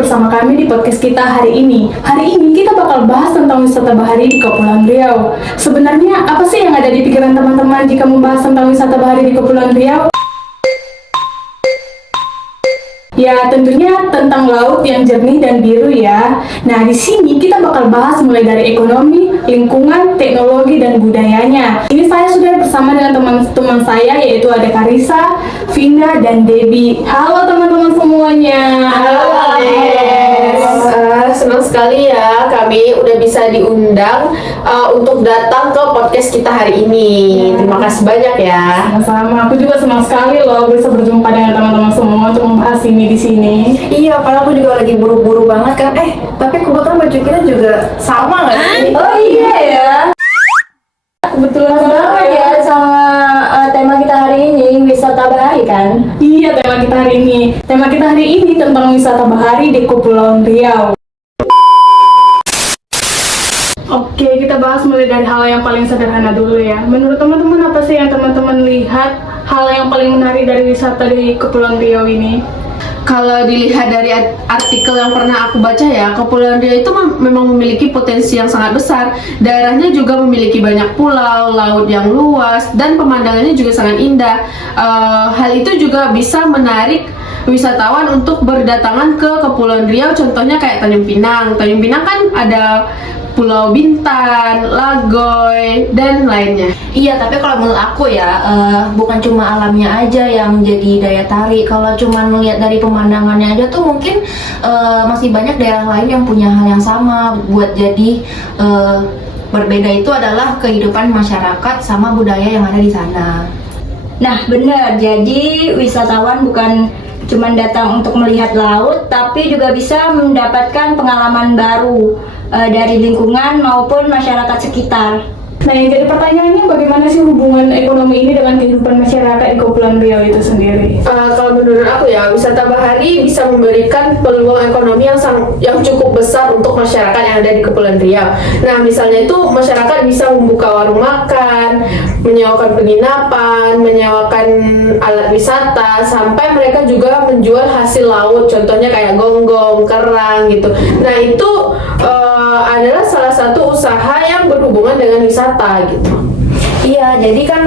bersama kami di podcast kita hari ini. Hari ini kita bakal bahas tentang wisata bahari di Kepulauan Riau. Sebenarnya apa sih yang ada di pikiran teman-teman jika membahas tentang wisata bahari di Kepulauan Riau? Ya, tentunya tentang laut yang jernih dan biru ya. Nah, di sini kita bakal bahas mulai dari ekonomi, lingkungan, teknologi, dan budayanya. Ini saya sudah bersama dengan teman-teman saya, yaitu ada Karissa, Vina, dan Debbie. Halo teman-teman semuanya. Halo Alex. Senang sekali ya kami udah bisa diundang untuk datang ke podcast kita hari ini. Terima kasih banyak ya. Sama-sama, aku juga senang sekali loh bisa berjumpa dengan teman-teman semua untuk membahas ini di sini. Iya, padahal aku juga lagi buru-buru banget kan. Tapi kebetulan baju kita juga sama nggak sih? Oh iya ya. Kebetulan Sama ya sama tema kita hari ini, wisata bahari kan? Iya, tema kita hari ini. Tema kita hari ini tentang wisata bahari di Kepulauan Riau. Oke, kita bahas mulai dari hal yang paling sederhana dulu ya. Menurut teman-teman apa sih yang teman-teman lihat hal yang paling menarik dari wisata di Kepulauan Riau ini? Kalau dilihat dari artikel yang pernah aku baca ya, Kepulauan Riau itu memang memiliki potensi yang sangat besar. Daerahnya juga memiliki banyak pulau, laut yang luas, dan pemandangannya juga sangat indah. Hal itu juga bisa menarik wisatawan untuk berdatangan ke Kepulauan Riau. Contohnya kayak Tanjung Pinang. Tanjung Pinang kan ada Pulau Bintan, Lagoy, dan lainnya. Iya, tapi kalau menurut aku ya, bukan cuma alamnya aja yang jadi daya tarik. Kalau cuma melihat dari pemandangannya aja tuh mungkin masih banyak daerah lain yang punya hal yang sama. Buat jadi berbeda itu adalah kehidupan masyarakat sama budaya yang ada di sana. Nah benar, jadi wisatawan bukan cuma datang untuk melihat laut, tapi juga bisa mendapatkan pengalaman baru dari lingkungan maupun masyarakat sekitar. Nah, yang jadi pertanyaannya bagaimana sih hubungan ekonomi ini dengan kehidupan masyarakat di Kepulauan Riau itu sendiri? Kalau menurut aku ya, wisata bahari bisa memberikan peluang ekonomi yang cukup besar untuk masyarakat yang ada di Kepulauan Riau. Nah, misalnya itu masyarakat bisa membuka warung makan, menyewakan penginapan, menyewakan alat wisata, sampai mereka juga menjual hasil laut, contohnya kayak gonggong, kerang gitu. Nah, itu adalah salah satu usaha yang berhubungan dengan wisata gitu. Iya, jadi kan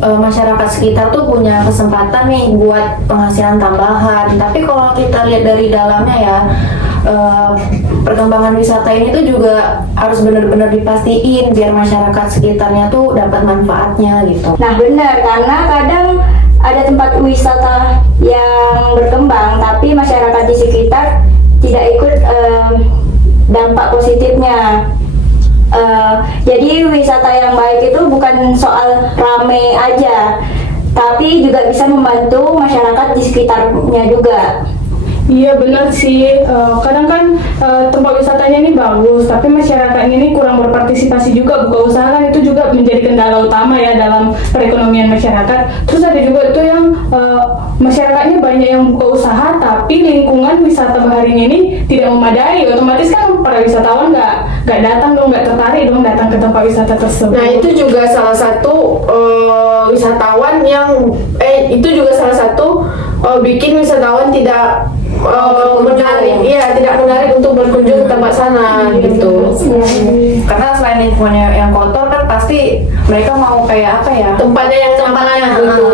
masyarakat sekitar tuh punya kesempatan nih buat penghasilan tambahan. Tapi kalau kita lihat dari dalamnya ya, perkembangan wisata ini tuh juga harus benar-benar dipastiin biar masyarakat sekitarnya tuh dapat manfaatnya gitu. Nah benar, karena kadang ada tempat wisata yang berkembang, tapi masyarakat di sekitar tidak ikut dampak positifnya. Jadi wisata yang baik itu bukan soal rame aja, tapi juga bisa membantu masyarakat di sekitarnya juga. Iya benar sih, kadang kan tempat wisatanya ini bagus, tapi masyarakatnya ini kurang berpartisipasi juga. Buka usaha kan itu juga menjadi kendala utama ya dalam perekonomian masyarakat. Terus ada juga itu yang masyarakatnya banyak yang buka usaha, tapi lingkungan wisata bahari ini tidak memadai. Otomatis kan para wisatawan nggak datang dong, nggak tertarik dong datang ke tempat wisata tersebut. Nah, itu juga salah satu wisatawan yang itu juga salah satu bikin wisatawan tidak menarik, tidak menarik untuk berkunjung ke tempat sana gitu. Karena selain lingkungannya yang kotor kan pasti mereka mau kayak apa ya? Tempatnya yang nyaman gitu.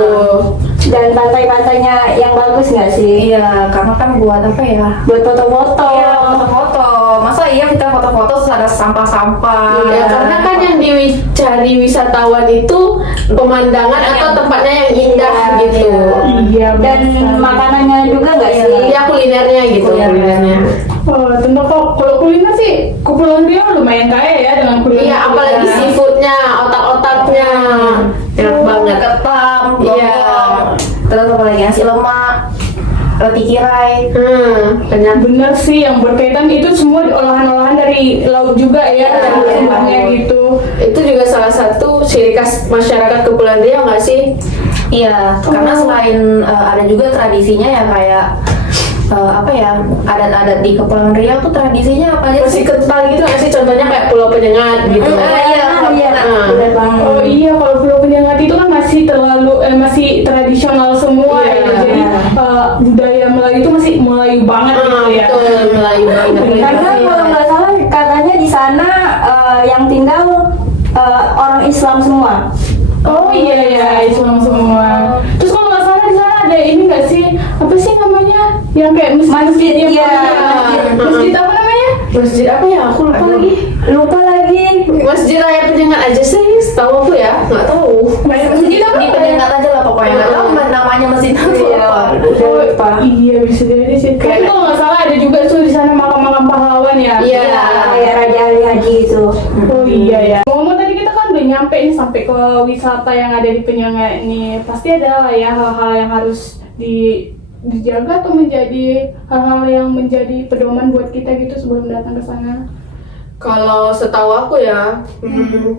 Dan pantai-pantainya yang bagus nggak sih? Iya, karena kan buat apa ya? Buat foto-foto. Iya, foto-foto. Masa iya kita foto-foto terus ada sampah-sampah? Iya, karena kan yang dicari wisatawan itu pemandangan atau tempatnya yang indah gitu. Iya. Dan makanannya juga nggak sih? Ya kulinernya gitu. Kulinernya. Tentu kok kalau kuliner sih Kepulauan Riau lumayan kaya ya dengan kuliner. Iya, apalagi seafoodnya, otak-otaknya enak banget. Ketam, Iya. terus apa lagi, nasi lemak, roti kirai. Banyak. Bener sih, yang berkaitan itu semua olahan-olahan dari laut juga ya, dari sumbernya gitu. Itu juga salah satu ciri khas masyarakat Kepulauan Riau nggak sih? Iya, karena selain ada juga tradisinya ya kayak apa ya, adat-adat di Kepulauan Riau tuh tradisinya apa aja Masih sih? kental gitu nggak sih? Contohnya kayak Pulau Penyengat gitu. Iya, Nah. benar banget. Oh iya, kalau Pulau Penyengat itu kan masih tradisional semua Iya. ya. Jadi budaya Melayu itu masih Melayu banget gitu ya. Betul, Melayu banget. Karena kalau nggak salah katanya di sana yang tinggal orang Islam semua. Oh iya ya, Islam semua. Terus kalau nggak salah di sana ada ini nggak sih? Apa sih namanya? Yang kayak masjid yang Iya. masjid apa namanya? Masjid apa ya? Aku lupa lagi. Lupa lagi. Masjid Raya Penyengat aja sih, setahu aku ya, nggak tahu. Masjid apa? Di Penyengat aja lah pokoknya, nggak tahu namanya masjid apa. Udah lupa. Iya bisa jadi sih. Tapi kalau nggak salah ada juga tuh di sana makam-makam pahlawan ya. Iya. Kayak Raja Ali Haji itu. Oh iya ya. Ngomong tadi kita kan udah nyampe nih sampai ke wisata yang ada di Penyengat nih. Pasti ada lah ya hal-hal yang harus dijaga atau menjadi hal-hal yang menjadi pedoman buat kita gitu sebelum datang ke sana. Kalau setahu aku ya,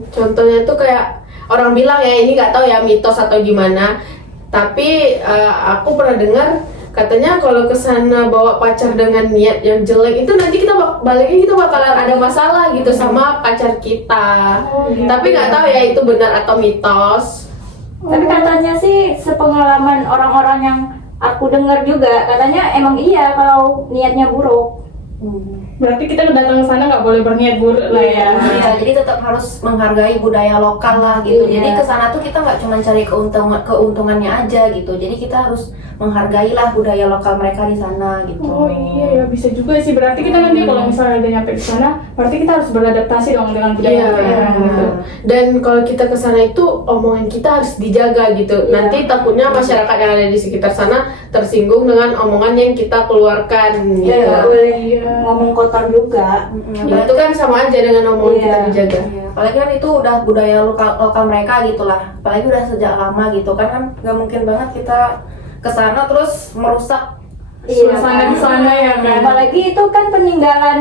contohnya tuh kayak orang bilang ya, ini nggak tahu ya mitos atau gimana, tapi aku pernah dengar katanya kalau kesana bawa pacar dengan niat yang jelek itu nanti kita baliknya kita bakalan ada masalah gitu sama pacar kita. Tapi nggak tahu ya itu benar atau mitos. Tapi katanya sih sepengalaman orang-orang yang aku dengar juga, katanya emang iya kalau niatnya buruk. Berarti kita datang ke sana nggak boleh berniat buruk lah ya. Iya, jadi tetap harus menghargai budaya lokal lah gitu. Iya. Jadi ke sana tuh kita nggak cuma cari keuntungannya aja gitu. Jadi kita harus menghargai lah budaya lokal mereka di sana gitu. Oh iya ya bisa juga sih. Berarti kita nanti kalau misalnya udah nyampe di sana, berarti kita harus beradaptasi dong dengan budaya mereka gitu. Dan kalau kita ke sana itu omongan kita harus dijaga gitu. Nanti takutnya masyarakat yang ada di sekitar sana tersinggung dengan omongan yang kita keluarkan gitu. Ya nggak boleh Iya. ngomong kotor juga. Ya, itu kan sama aja dengan omongan kita Iya. dijaga. Iya, apalagi kan itu udah budaya lokal mereka gitulah. Apalagi udah sejak lama gitu kan nggak mungkin banget kita kesana terus merusak Suasana di sana ya kan. Apalagi itu kan peninggalan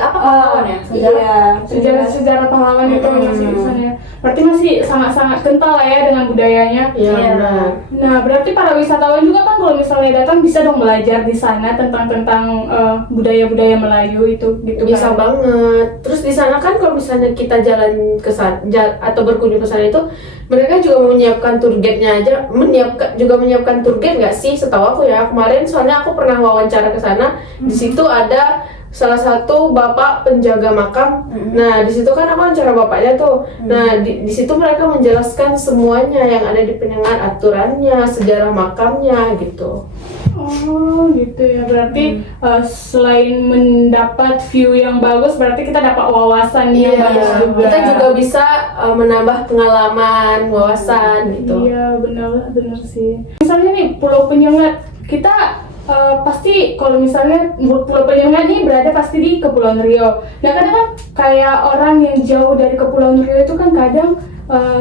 pahlawan ya sejarah. Sejarah pahlawan itu masih di sana ya. Berarti masih sangat-sangat kental lah ya dengan budayanya. Iya, Iya. benar. Nah, berarti para wisatawan juga kan kalau misalnya datang bisa dong belajar di sana tentang budaya-budaya Melayu itu gitu Bisa kan. banget. Terus di sana kan kalau misalnya kita jalan ke sana atau berkunjung ke sana itu mereka juga menyiapkan tour guide-nya aja, menyiapkan tour guide nggak sih? Setahu aku ya kemarin soalnya aku pernah wawancara ke sana. Di situ ada salah satu bapak penjaga makam. Nah di situ kan aku wawancara bapaknya tuh. Nah di situ mereka menjelaskan semuanya yang ada di Penyengat, aturannya, sejarah makamnya gitu. Oh gitu ya. Berarti selain mendapat view yang bagus, berarti kita dapat wawasan yang bagus juga. Kita juga bisa menambah pengalaman, wawasan gitu. Iya benar sih. Misalnya nih Pulau Penyengat, kita pasti kalau misalnya Pulau Penyengat ini berada pasti di Kepulauan Riau. Nah kadang kan kayak orang yang jauh dari Kepulauan Riau itu kan kadang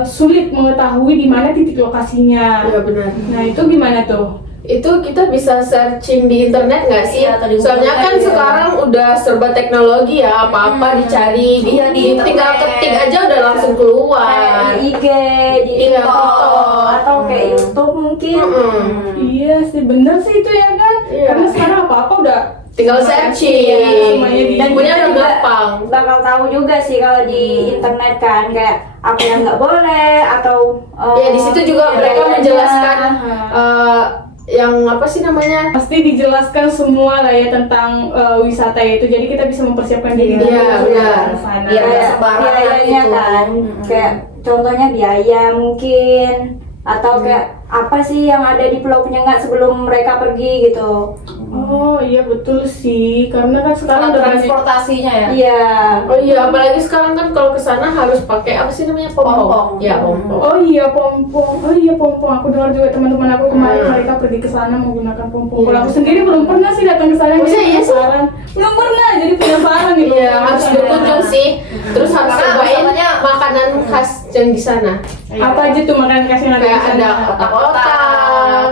sulit mengetahui di mana titik lokasinya. Iya benar. Nah itu gimana tuh? Itu kita bisa searching di internet nggak sih? Iya, atau di Google Soalnya kan Maps, ya. sekarang udah serba teknologi ya, apa-apa dicari, Iya, di tinggal internet. ketik aja udah langsung Kayak keluar. di IG, di Iya, TikTok, betul. atau kayak YouTube mungkin. Iya sih bener sih itu ya kan. Iya. Karena sekarang apa-apa udah Tinggal searching, semuanya di- Dan punya kita udah juga gampang. bakal tahu juga sih kalau di internet kan kayak apa yang nggak boleh atau Ya di situ juga mereka budayanya. menjelaskan yang apa sih namanya? pasti dijelaskan semua lah ya tentang wisata itu. Jadi kita bisa mempersiapkan diri Iya, dulu benar. ke sana. Biar nggak Kayak sembarangan biayanya gitu. kan kayak contohnya biaya mungkin atau kayak apa sih yang ada di Pulau Penyengat sebelum mereka pergi gitu. Oh iya betul sih, karena kan sekarang udah banyak. transportasinya ya. Iya. Oh iya, apalagi sekarang kan kalau ke sana harus pakai apa sih namanya Pompong. pompong? Ya pompong. Oh iya pompong. Aku dengar juga teman-teman aku kemarin mereka pergi ke sana menggunakan pompong. Kalau aku sendiri belum pernah sih datang ke sana. Maksudnya jadi iya sih? penasaran. Belum pernah, jadi penasaran gitu. Iya, harus berkunjung sih. Terus harus Karena cobain wisatanya- makanan khas yang di sana. Apa aja tuh makanan khas yang ada di Kayak sana? ada otak-otak,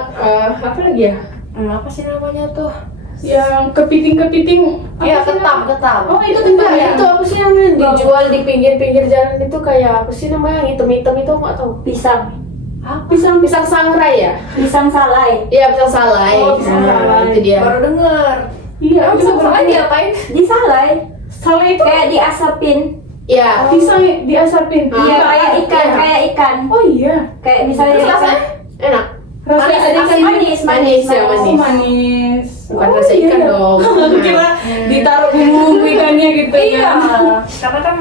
apa lagi ya? Apa sih namanya tuh? Yang kepiting. Iya, Apa sih ketam. Oh itu Enggak, ketam ya? itu apa sih namanya? Dijual di pinggir-pinggir jalan itu kayak apa sih namanya? Yang hitam-hitam itu nggak tahu. Pisang. Pisang sangrai ya? Pisang salai. Iya, pisang salai. Oh, pisang Nah, salai. itu dia. Baru denger. Iya, Emang bisa sama diapain? Disalai. Salah itu Kayak diasapin. Iya. pisang diasapin. Ah. Iya, kayak ikan, iya. kayak ikan. Oh iya. Kayak misalnya Terus ikan. rasanya? Enak. Manis, ada asin, manis, manis ya, Oh, manis. manis. Bukan rasa iya ikan ya. dong. Aku kira ditaruh bumbu ikannya gitu Iya, kan. karena kan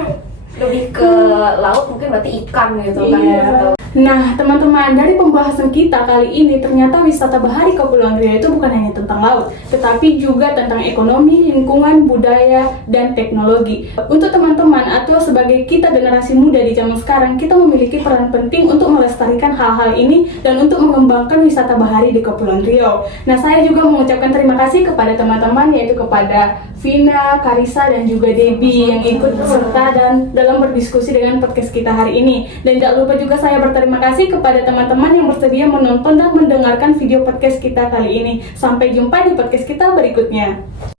lebih ke laut mungkin berarti ikan gitu kan. Iya. Atau Nah, teman-teman, dari pembahasan kita kali ini ternyata wisata bahari Kepulauan Riau itu bukan hanya tentang laut, tetapi juga tentang ekonomi, lingkungan, budaya, dan teknologi. Untuk teman-teman atau sebagai kita generasi muda di zaman sekarang, kita memiliki peran penting untuk melestarikan hal-hal ini dan untuk mengembangkan wisata bahari di Kepulauan Riau. Nah, saya juga mengucapkan terima kasih kepada teman-teman, yaitu kepada Vina, Karisa, dan juga Debbie yang ikut serta dan dalam berdiskusi dengan podcast kita hari ini. Dan jangan lupa juga saya berterima kasih kepada teman-teman yang bersedia menonton dan mendengarkan video podcast kita kali ini. Sampai jumpa di podcast kita berikutnya.